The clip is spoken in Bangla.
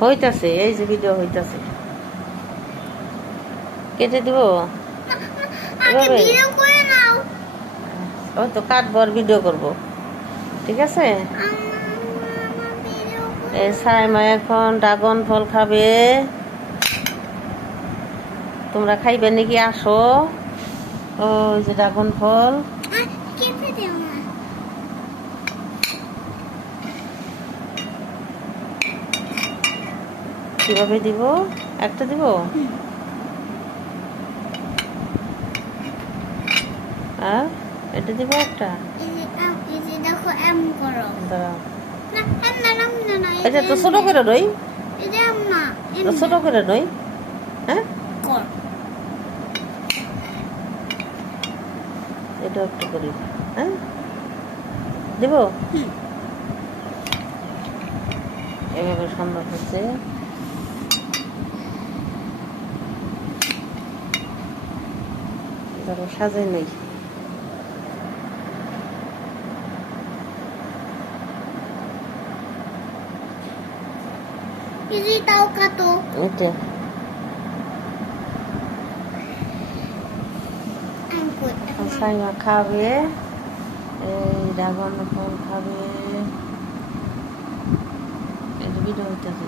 হইতাছে, এই যে ভিডিও হইতাছে। কেটে দিব এভাবে। ওই তো কাটবো আর ভিডিও করব, ঠিক আছে? এই সাইমা এখন ড্রাগন ফল খাবে। তোমরা খাইবে নাকি? আসো। ওই যে ড্রাগন ফল। কিভাবে দিব? একটা দিব? আর এটা দিব একটা? এটা তো ছোট করে নই, ছোট করে নই। হ্যাঁ, এটা একটু করি। হ্যাঁ, দিব। এভাবে সুন্দর হচ্ছে। ধরো সাজাই নেই। এটা সাইমা খাবে, এই ড্রাগন ফল খাবে। এটা ভিডিও হইতেছে।